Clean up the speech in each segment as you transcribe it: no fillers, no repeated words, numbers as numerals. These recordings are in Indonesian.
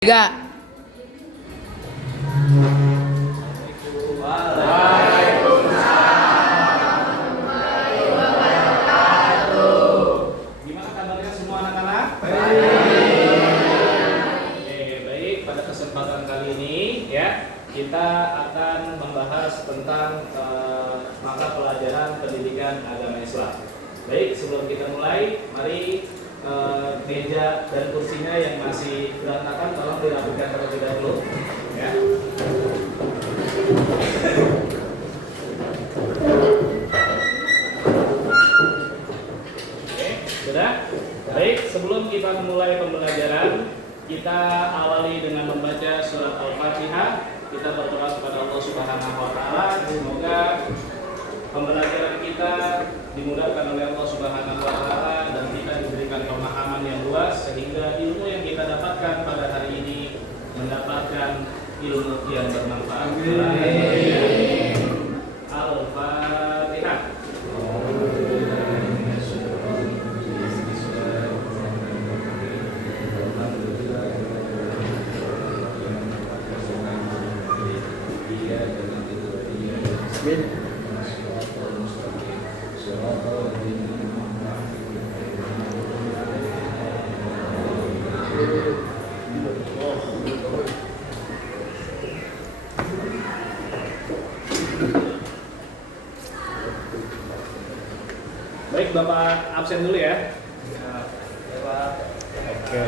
Tiga. Gimana kabarnya semua anak-anak? Baik. Pada kesempatan kali ini ya kita akan membahas tentang mata pelajaran pendidikan agama Islam. Baik, sebelum kita mulai, mari meja dan kursinya yang masih berantakan tolong dirapikan terlebih dahulu ya. Oke, sudah? Baik, sebelum kita memulai pembelajaran, kita awali dengan membaca surat Al-Fatihah. Kita berdoa kepada Allah Subhanahu wa taala semoga pembelajaran kita dimudahkan oleh Allah Subhanahu wa taala dan kita diberikan pemahaman yang luas sehingga ilmu yang kita dapatkan pada hari ini mendapatkan ilmu yang bermanfaat. Al-Fatihah. Baik, Bapak absen dulu ya. Oke.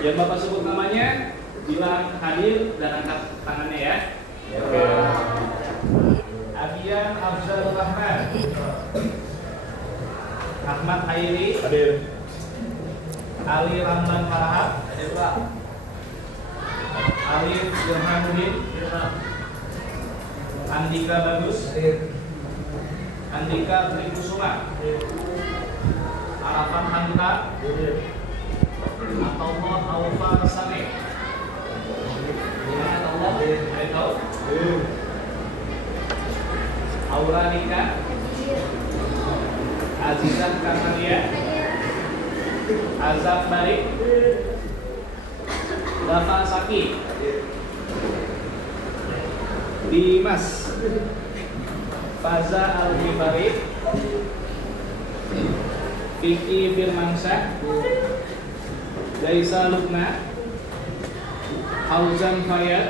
Yang Bapak sebut namanya bilang hadir dan angkat tangannya ya. Oke. Abian Afzal Rahman, Ahmad Hairi hadir. Ali Ramlan Farahab hadir Pak. Alif Burhanuddin Andika Bagus hadir. Andika Trikusuma Arafan Hanta hadir. Atullah Aufa Sane Atullah hadir. Aura Nika Azizah Kamalia Azab Barik Dafa Saki Dimas Faza Al-Ghifari Vicky Firmansyah Daisa Lukna Hauzan Fayyad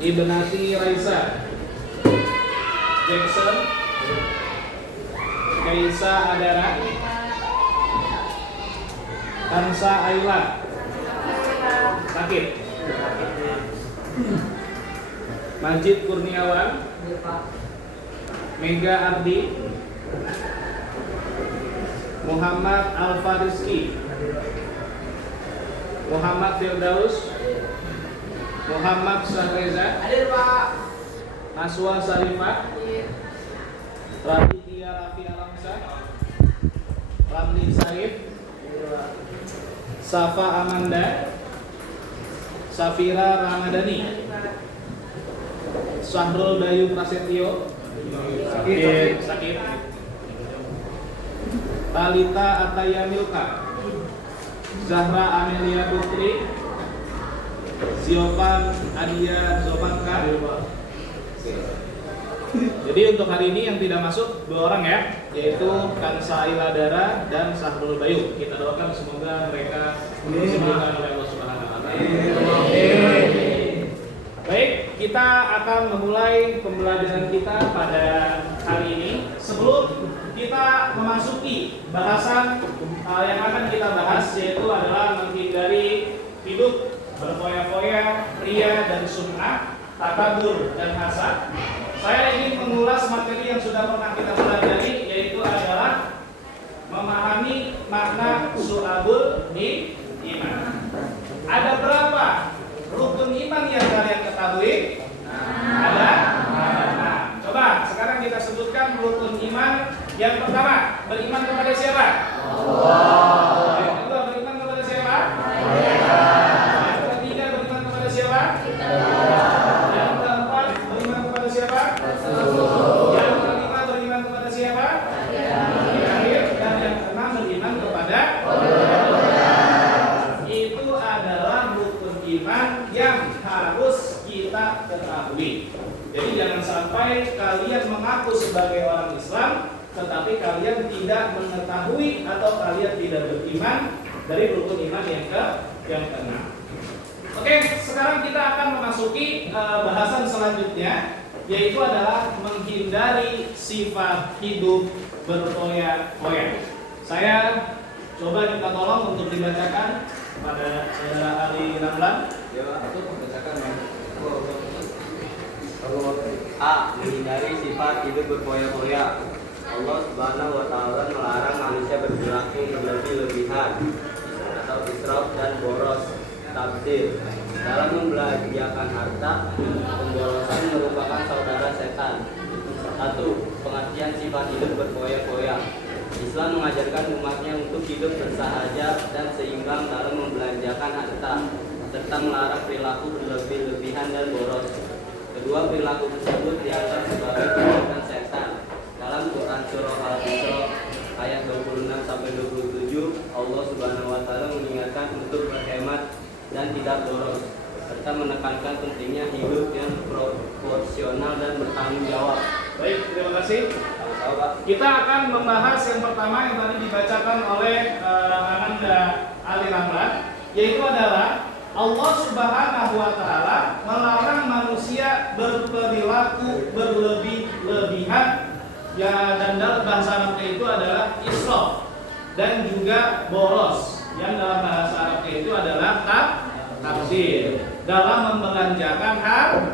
Ibnati Raisa Jackson Kaisa Adara Hansa Ayla sakit Majid Kurniawan Mega Ardi Muhammad Al-Fariski Muhammad Firdaus Muhammad Sahreza hadir Pak. Naswa Sarifah Raditya Rafi Alamsa Ramli Sarif Safa Amanda Safira Ramadhani Sahrul Bayu Prasetyo sakit Talita Ataya Milka Zahra Amelia Putri Ziovan Adia Zopanka. Jadi untuk hari ini yang tidak masuk 2 orang ya, yaitu Kansa Iladara dan Sahrul Bayu. Kita doakan semoga mereka disembuhkan oleh Allah Subhanahu wa taala. Baik, kita akan memulai pembelajaran kita pada hari ini. Sebelum kita memasuki bahasan yang akan kita bahas, yaitu adalah menghindari hidup berfoya-foya, ria dan sum'ah, takabur dan hasad. Saya ingin mengulas materi yang sudah pernah kita pelajari, yaitu adalah memahami makna syu'abul iman. Ada berapa rukun iman yang kalian ketahui? Ada? Nah, coba sekarang kita sebutkan rukun iman. Yang pertama, beriman kepada siapa? Allah. Yang kedua, beriman kepada siapa? Yang ketiga, beriman kepada siapa? Yang keempat, beriman kepada siapa? Yang kelima beriman kepada siapa? Hari akhir. Dan yang keenam beriman kepada itu adalah rukun iman yang harus kita ketahui. Jadi jangan sampai kalian mengaku sebagai orang Islam tetapi kalian tidak mengetahui atau kalian tidak beriman dari rukun iman yang keenam. Oke, sekarang kita akan memasuki bahasan selanjutnya, yaitu adalah menghindari sifat hidup berfoya-foya. Saya coba minta tolong untuk dibacakan pada saudara Ali Ramlan. Ya, aku membacakan. A. Menghindari sifat hidup berfoya-foya. Allah Subhanahu wa Ta'ala melarang manusia berperilaku berlebih-lebihan atau israf dan boros tabdzir dalam membelanjakan harta. Pemborosan merupakan saudara setan. 1. Pengertian sifat hidup berfoya-foya. Islam mengajarkan umatnya untuk hidup bersahaja dan seimbang dalam membelanjakan harta serta melarang perilaku berlebih-lebihan dan boros. Kedua, perilaku tersebut dianggap sebagai perbuatan setan. Dalam Quran Surah Al-Isra ayat 26-27, Allah Subhanahu wa Ta'ala mengingatkan untuk berhemat dan tidak boros, serta menekankan pentingnya hidup yang proporsional dan bertanggung jawab. Baik, terima kasih. Kita akan membahas yang pertama yang tadi dibacakan oleh Ananda Ali Ramlan, yaitu adalah Allah Subhanahu wa Ta'ala melarang manusia berperilaku berlebih-lebihan. Ya, dan dalam bahasa Arabnya itu adalah israf dan juga boros, yang dalam bahasa Arabnya itu adalah tabdzir dalam membelanjakan harta.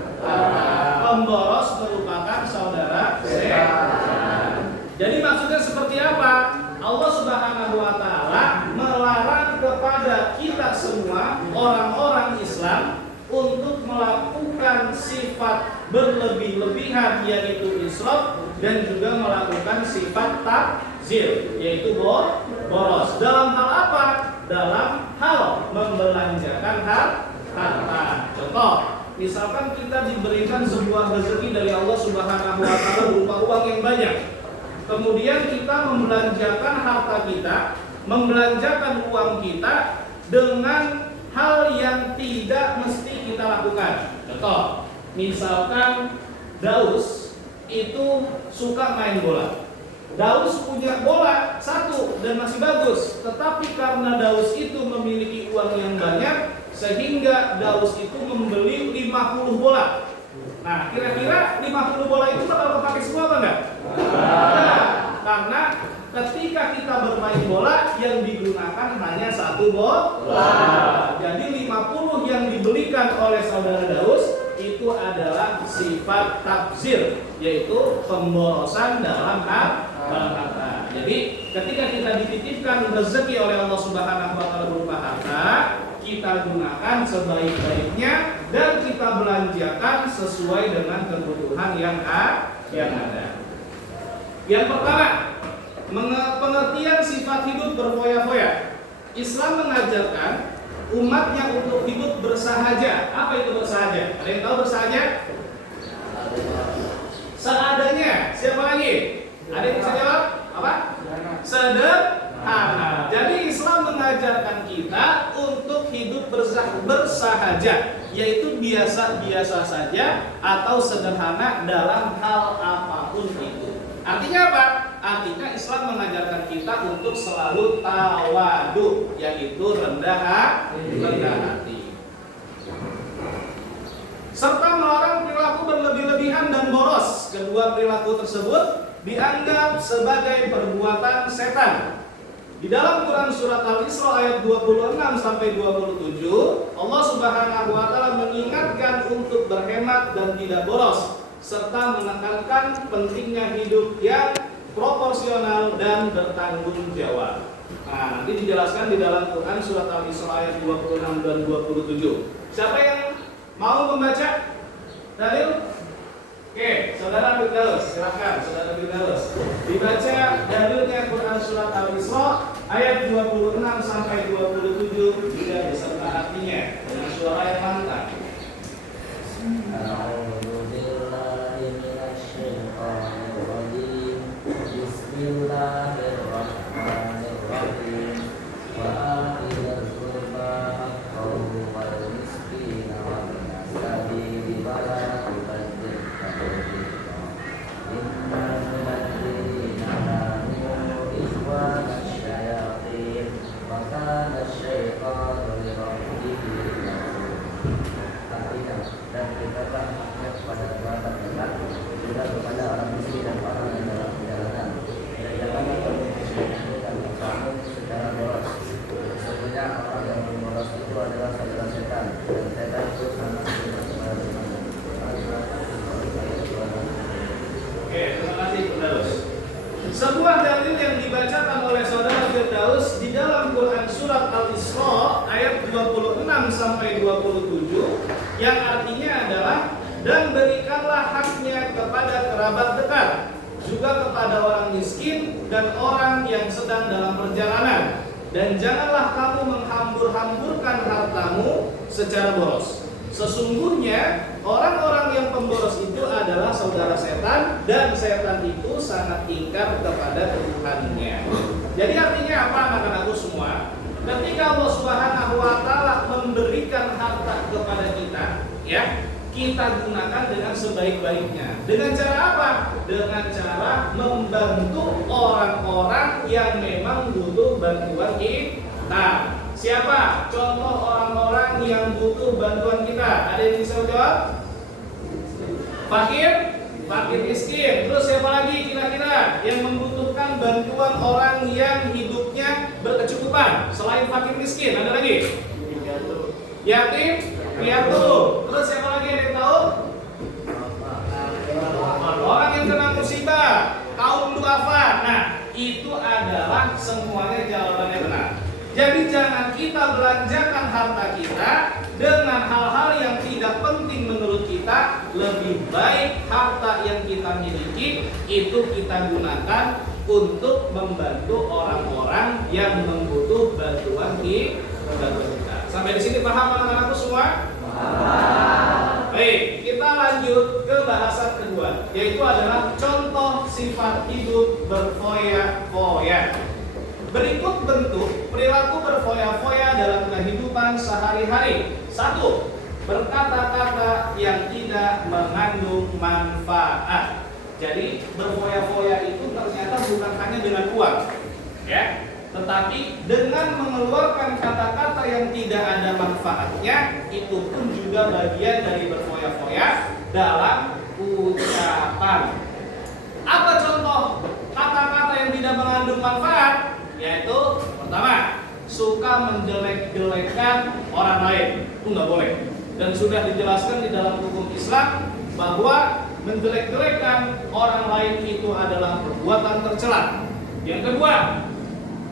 Pemboros merupakan saudara setan. Jadi maksudnya seperti apa? Allah Subhanahu wa Ta'ala melarang kepada kita semua orang-orang Islam untuk melakukan sifat berlebih-lebihan, yaitu israf, dan juga melakukan sifat tabdzir, yaitu boros. Dalam hal apa? Dalam hal membelanjakan harta. Contoh, misalkan kita diberikan sebuah rezeki dari Allah Subhanahu wa Ta'ala berupa uang yang banyak. Kemudian kita membelanjakan harta kita, membelanjakan uang kita dengan hal yang tidak mesti kita lakukan. Contoh, misalkan Daus itu suka main bola. Daus punya bola satu dan masih bagus, tetapi karena Daus itu memiliki uang yang banyak, sehingga Daus itu membeli 50 bola. Nah, kira-kira 50 bola itu bakal kepake semua apa enggak? Nah, karena ketika kita bermain bola yang digunakan hanya satu bola. Jadi 50 yang dibelikan oleh saudara Daus itu adalah sifat tabdzir, yaitu pemborosan dalam harta. Jadi ketika kita dititipkan rezeki oleh Allah Subhanahu wa Ta'ala berupa harta, kita gunakan sebaik-baiknya dan kita belanjakan sesuai dengan kebutuhan yang ada. Yang pertama, pengertian sifat hidup berfoya-foya. Islam mengajarkan umatnya untuk hidup bersahaja. Apa itu bersahaja? Ada yang tahu bersahaja? Seadanya. Siapa lagi? Ada yang bisa jawab? Apa? Sederhana. Jadi Islam mengajarkan kita untuk hidup bersahaja, yaitu biasa-biasa saja atau sederhana dalam hal apapun itu. Artinya apa? Artinya Islam mengajarkan kita untuk selalu tawadu, yaitu rendah hati. Serta melarang perilaku berlebih-lebihan dan boros. Kedua perilaku tersebut dianggap sebagai perbuatan setan. Di dalam Quran surat Al-Isra ayat 26-27, Allah Subhanahu wa Ta'ala mengingatkan untuk berhemat dan tidak boros, serta menekankan pentingnya hidup yang proporsional dan bertanggung jawab. Nah, nanti dijelaskan di dalam Quran surat Al-Isra ayat 26 dan 27. Siapa yang mau membaca dalil? Oke, saudara Firdaus, silakan saudara Firdaus. Dibaca dalilnya Quran surat Al-Isra ayat 26 sampai 27 juga beserta artinya dengan suara yang mantap. Oke, terima kasih Firdaus. Sebuah dalil yang dibacakan oleh saudara Firdaus di dalam Quran surat Al-Isra ayat 26 sampai 27 yang artinya adalah dan berikanlah haknya kepada kerabat dekat, juga kepada orang miskin dan orang yang sedang dalam perjalanan, dan janganlah kamu menghambur-hamburkan hartamu secara boros. Sesungguhnya orang-orang yang pemboros itu adalah saudara setan, dan setan itu sangat ingkar kepada Tuhannya. Jadi artinya apa anak-anakku semua? Ketika Allah Subhanahu wa taala memberikan harta kepada kita, ya, kita gunakan dengan sebaik-baiknya. Dengan cara apa? Dengan cara membantu orang-orang yang memang butuh bantuan kita. Siapa contoh orang-orang yang butuh bantuan kita? Ada yang bisa jawab? Fakir miskin. Terus siapa lagi kira-kira yang membutuhkan bantuan orang yang hidupnya berkecukupan selain fakir miskin? Ada lagi? Yatim, piatu. Terus siapa lagi yang tahu? Orang yang kena musibah, kaum duafa. Nah, itu adalah semuanya jawabannya benar. Jadi jangan kita belanjakan harta kita dengan hal-hal yang tidak penting menurut kita. Lebih baik harta yang kita miliki itu kita gunakan untuk membantu orang-orang yang membutuh bantuan kita. Sampai di sini paham anak-anakku semua? Baik, kita lanjut ke bahasan kedua, yaitu adalah contoh sifat hidup berfoya-foya. Berikut bentuk perilaku berfoya-foya dalam kehidupan sehari-hari. 1. Berkata-kata yang tidak mengandung manfaat. Jadi berfoya-foya itu ternyata bukan hanya dengan uang, ya, tetapi dengan mengeluarkan kata-kata yang tidak ada manfaatnya, itu pun juga bagian dari berfoya-foya dalam ucapan. Apa contoh kata-kata yang tidak mengandung manfaat? Yaitu pertama, suka menjelek-jelekan orang lain. Itu nggak boleh. Dan sudah dijelaskan di dalam hukum Islam bahwa menjelek-jelekan orang lain itu adalah perbuatan tercela. Yang kedua,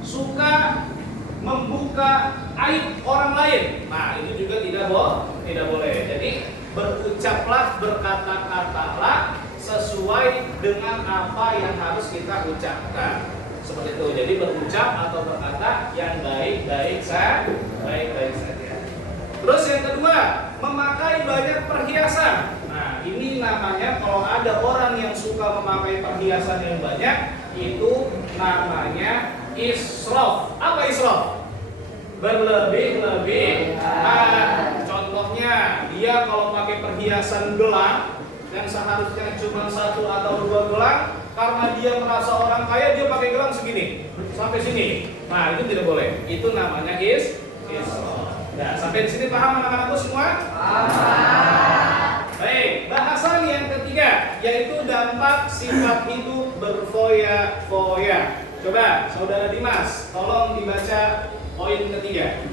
suka membuka aib orang lain. Nah, itu juga tidak boleh. Jadi berucaplah, berkata-katalah sesuai dengan apa yang harus kita ucapkan. Seperti itu. Jadi berucap atau berkata yang baik-baik saja. Terus yang kedua, memakai banyak perhiasan. Nah, ini namanya kalau ada orang yang suka memakai perhiasan yang banyak, itu namanya israf. Apa israf? Berlebih-lebih. Nah, contohnya dia kalau pakai perhiasan gelang yang seharusnya cuma 1 atau 2 gelang, karena dia merasa orang kaya, dia pakai gelang segini sampai sini. Nah, itu tidak boleh. Itu namanya israf. Nah, sampai di sini paham anak-anakku semua? Baik, bahasan yang ketiga yaitu dampak sifat hidup berfoya-foya. Coba saudara Dimas, tolong dibaca poin ketiga.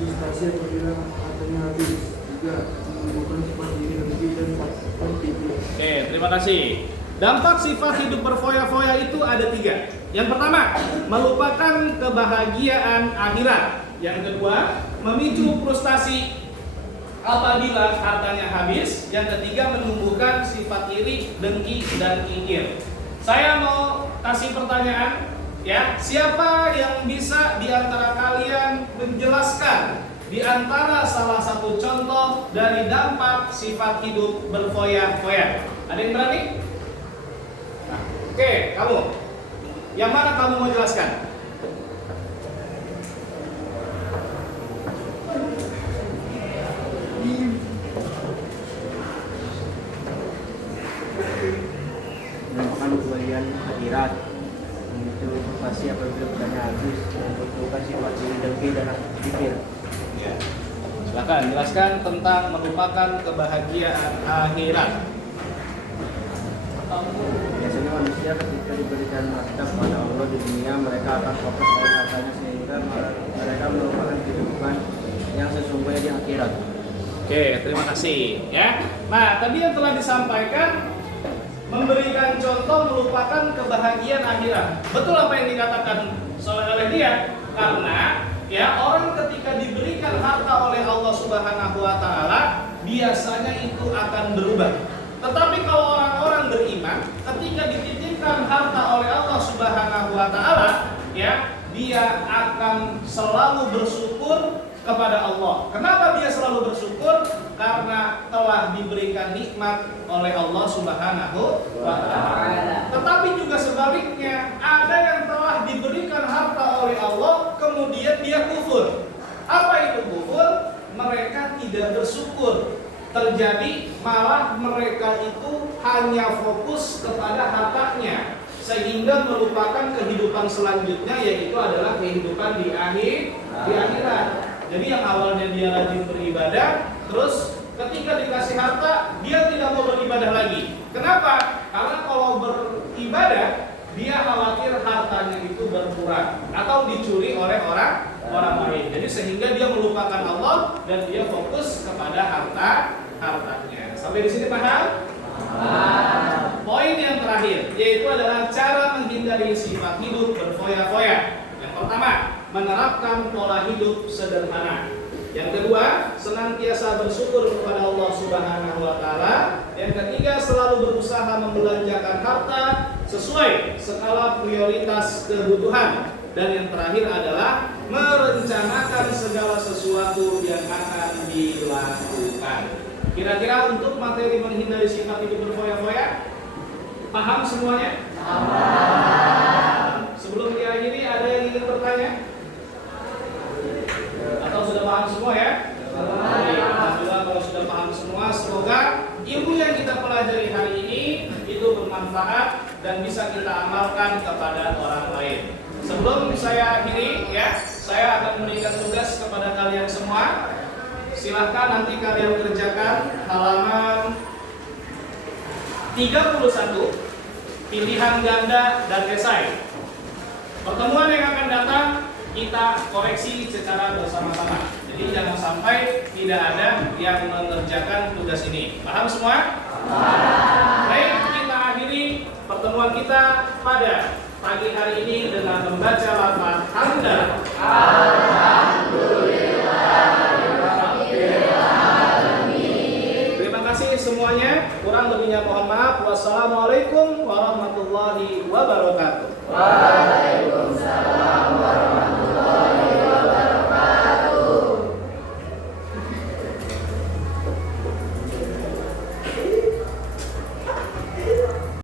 Frustasi apabila hartanya habis, juga menimbulkan sifat diri lebih dan tinggi. Oke, terima kasih. Dampak sifat hidup berfoya-foya itu ada 3. Yang pertama, melupakan kebahagiaan akhirat. Yang kedua, memicu frustasi apabila hartanya habis. Yang ketiga, menumbuhkan sifat iri, dengki, dan kikir. Saya mau kasih pertanyaan. Ya, siapa yang bisa di antara kalian menjelaskan di antara salah satu contoh dari dampak sifat hidup berfoya-foya? Ada yang berani? Nah, oke, kamu. Yang mana kamu mau jelaskan? Merupakan kebahagiaan akhirat. Itu frustasi apabila hartanya habis, membutuhkan sifat diri dengki dan kikir. Ya. Silakan jelaskan tentang melupakan kebahagiaan akhirat. Biasanya manusia ketika diberikan harta kepada Allah di dunia, mereka akan fokus pada hartanya sehingga mereka melupakan kehidupan yang sesungguhnya di akhirat. Oke, terima kasih ya. Nah, tadi yang telah disampaikan memberikan contoh melupakan kebahagiaan akhirat. Betul apa yang dikatakan oleh dia, karena ya orang ketika diberikan harta oleh Allah Subhanahu wa taala biasanya itu akan berubah. Tetapi kalau orang-orang beriman ketika dititipkan harta oleh Allah Subhanahu wa taala, ya, dia akan selalu bersyukur kepada Allah. Kenapa dia selalu bersyukur? Karena telah diberikan nikmat oleh Allah Subhanahu wa taala. Tetapi juga sebaliknya, ada yang telah diberikan harta oleh Allah kemudian dia kufur. Apa itu kufur? Mereka tidak bersyukur. Terjadi malah mereka itu hanya fokus kepada hartanya sehingga melupakan kehidupan selanjutnya, yaitu adalah kehidupan di akhirat. Jadi yang awalnya dia rajin beribadah, terus ketika dikasih harta dia tidak mau beribadah lagi. Kenapa? Karena kalau beribadah dia khawatir hartanya itu berkurang atau dicuri oleh orang lain. Jadi sehingga dia melupakan Allah dan dia fokus kepada hartanya. Sampai di sini paham? Poin yang terakhir yaitu adalah cara menghindari sifat hidup berfoya-foya. Yang pertama, menerapkan pola hidup sederhana. Yang kedua, senantiasa bersyukur kepada Allah Subhanahu wa taala. Yang ketiga, selalu berusaha membelanjakan harta sesuai skala prioritas kebutuhan. Dan yang terakhir adalah merencanakan segala sesuatu yang akan dilakukan. Kira-kira untuk materi menghindari sifat hidup berfoya-foya, paham semuanya? Sebelum diakhiri, ada yang ingin bertanya? Atau sudah paham semua ya? Alhamdulillah kalau sudah paham semua. Semoga ilmu yang kita pelajari hari ini itu bermanfaat dan bisa kita amalkan kepada orang lain. Sebelum saya akhiri ya, saya akan memberikan tugas kepada kalian semua. Silahkan nanti kalian kerjakan halaman 31, pilihan ganda dan esai. Pertemuan yang akan datang kita koreksi secara bersama-sama. Jadi jangan sampai tidak ada yang mengerjakan tugas ini. Paham semua? Baik, kita akhiri pertemuan kita pada pagi hari ini dengan membaca lafaz hamdalah. Terima kasih semuanya. Kurang lebihnya mohon maaf. Wassalamualaikum warahmatullahi wabarakatuh. Waalaikumsalam.